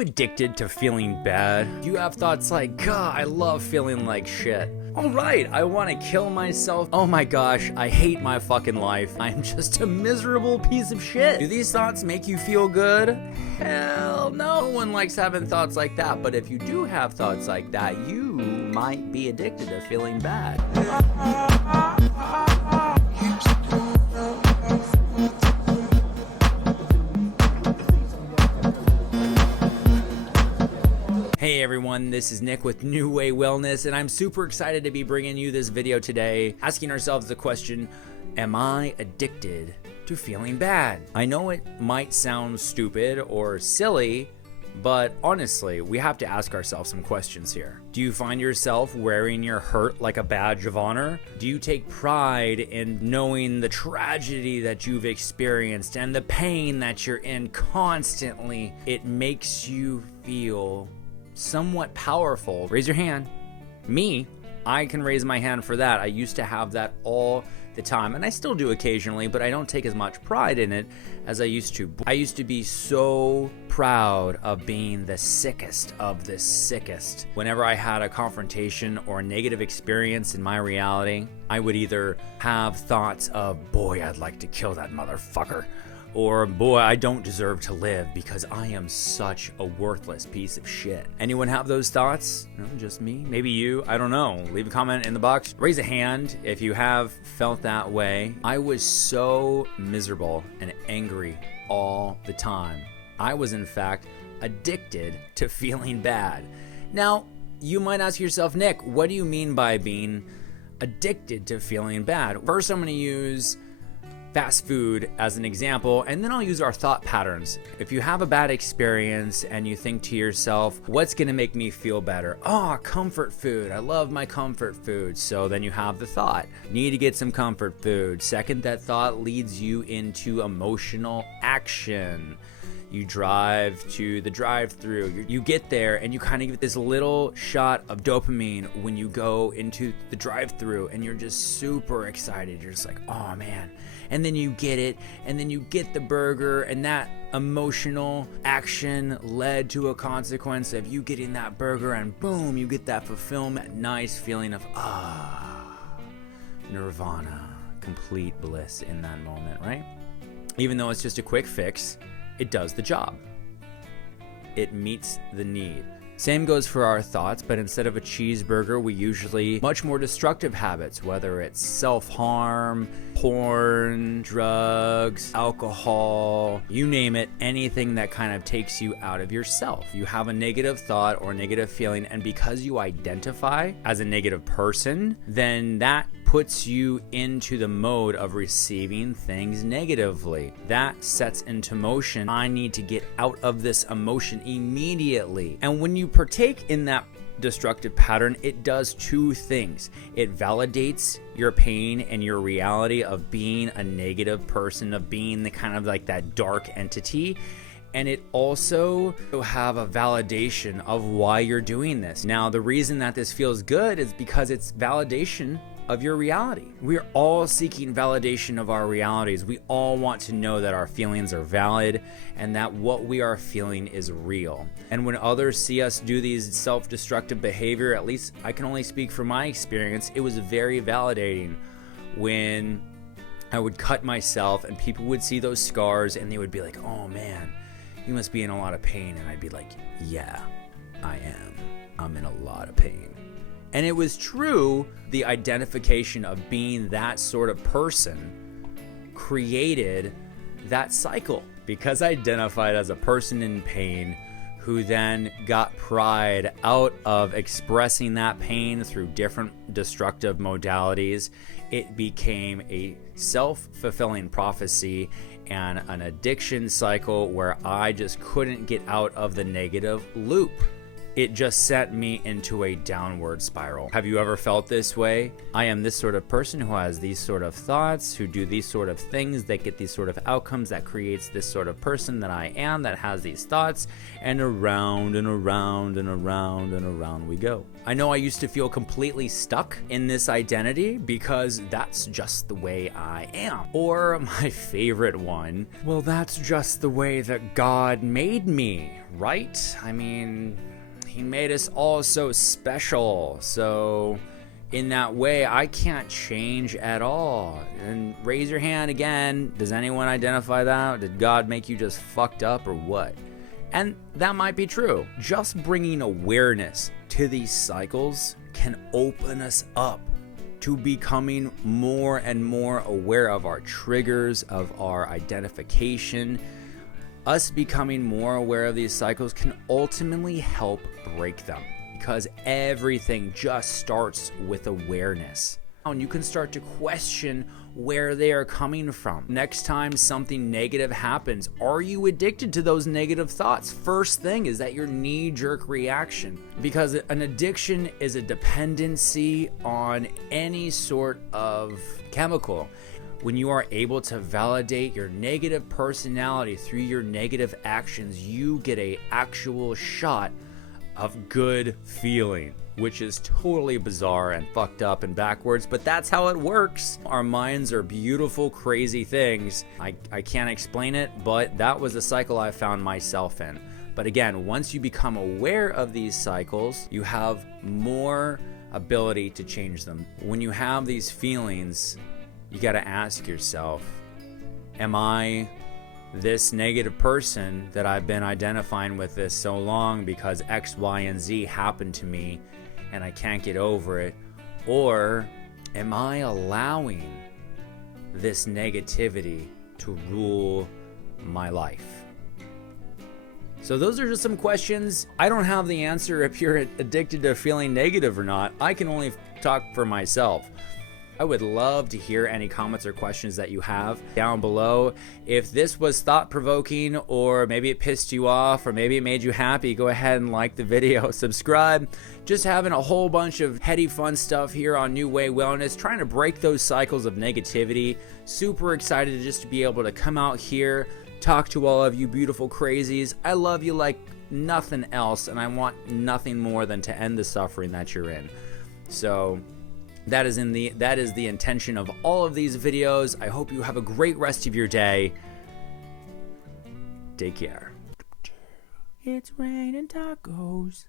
you addicted to feeling bad? Do you have thoughts like, God, I love feeling like shit? All right, I want to kill myself. Oh my gosh, I hate my fucking life. I'm just a miserable piece of shit. Do these thoughts make you feel good? Hell no. No one likes having thoughts like that, but if you do have thoughts like that, you might be addicted to feeling bad. Hey everyone, this is Nick with New Way Wellness, and I'm super excited to be bringing you this video today, asking ourselves the question, am I addicted to feeling bad? I know it might sound stupid or silly, but honestly, we have to ask ourselves some questions here. Do you find yourself wearing your hurt like a badge of honor? Do you take pride in knowing the tragedy that you've experienced and the pain that you're in constantly? It makes you feel somewhat powerful. Raise your hand. Me, I can raise my hand for that. I used to have that all the time, and I still do occasionally, but I don't take as much pride in it as I used to. I used to be so proud of being the sickest of the sickest. Whenever I had a confrontation or a negative experience in my reality, I would either have thoughts of, boy, I'd like to kill that motherfucker, or boy, I don't deserve to live because I am such a worthless piece of shit. Anyone have those thoughts? No, just me? Maybe you? I don't know. Leave a comment in the box. Raise a hand if you have felt that way. I was so miserable and angry all the time. I was in fact addicted to feeling bad. Now, you might ask yourself, Nick, what do you mean by being addicted to feeling bad? First, I'm gonna use fast food as an example, and then I'll use our thought patterns. If you have a bad experience and you think to yourself, what's gonna make me feel better? Oh, comfort food. I love my comfort food. So then you have the thought, need to get some comfort food. Second, that thought leads you into emotional action. You drive to the drive-thru, you get there and you kind of get this little shot of dopamine when you go into the drive-thru, and you're just super excited. You're just like, oh man. And then you get it, and then you get the burger, and that emotional action led to a consequence of you getting that burger, and boom, you get that fulfillment, nice feeling of, nirvana, complete bliss in that moment, right? Even though it's just a quick fix, it does the job. It meets the need. Same goes for our thoughts, but instead of a cheeseburger, we usually much more destructive habits, whether it's self-harm, porn, drugs, alcohol, you name it, anything that kind of takes you out of yourself. You have a negative thought or negative feeling, and because you identify as a negative person, then that puts you into the mode of receiving things negatively. That sets into motion, I need to get out of this emotion immediately. And when you partake in that destructive pattern, it does two things. It validates your pain and your reality of being a negative person, of being the kind of like that dark entity. And it also have a validation of why you're doing this. Now, the reason that this feels good is because it's validation of your reality. We're all seeking validation of our realities. We all want to know that our feelings are valid and that what we are feeling is real. And when others see us do these self-destructive behavior, at least I can only speak from my experience, it was very validating when I would cut myself and people would see those scars and they would be like, oh man, you must be in a lot of pain. And I'd be like, yeah, I am. I'm in a lot of pain. And it was true, the identification of being that sort of person created that cycle, because I identified as a person in pain who then got pride out of expressing that pain through different destructive modalities. It became a self-fulfilling prophecy and an addiction cycle where I just couldn't get out of the negative loop. it just sent me into a downward spiral. Have you ever felt this way? I am this sort of person who has these sort of thoughts, who do these sort of things, that get these sort of outcomes, that creates this sort of person that I am, that has these thoughts, and around and around and around and around we go. I know I used to feel completely stuck in this identity because that's just the way I am. Or my favorite one, well, that's just the way that God made me, right? I mean, He made us all so special, so in that way, I can't change at all. And raise your hand again. Does anyone identify that? Did God make you just fucked up or what? And that might be true. Just bringing awareness to these cycles can open us up to becoming more and more aware of our triggers, of our identification. Us becoming more aware of these cycles can ultimately help break them, because everything just starts with awareness. And you can start to question where they are coming from. Next time something negative happens, are you addicted to those negative thoughts? First thing is that your knee-jerk reaction, because an addiction is a dependency on any sort of chemical. When you are able to validate your negative personality through your negative actions, you get an actual shot of good feeling, which is totally bizarre and fucked up and backwards, but that's how it works. Our minds are beautiful, crazy things. I can't explain it, but that was a cycle I found myself in. But again, once you become aware of these cycles, you have more ability to change them. When you have these feelings, you got to ask yourself, am I this negative person that I've been identifying with this so long because X, Y, and Z happened to me and I can't get over it? Or am I allowing this negativity to rule my life? So those are just some questions. I don't have the answer if you're addicted to feeling negative or not. I can only talk for myself. I would love to hear any comments or questions that you have down below. If this was thought-provoking, or maybe it pissed you off, or maybe it made you happy, go ahead and like the video, subscribe. Just having a whole bunch of heady fun stuff here on New Way Wellness, trying to break those cycles of negativity. Super excited just to be able to come out here, talk to all of you beautiful crazies. I love you like nothing else, and I want nothing more than to end the suffering that you're in. So that is the intention of all of these videos. I hope you have a great rest of your day. Take care. It's raining tacos.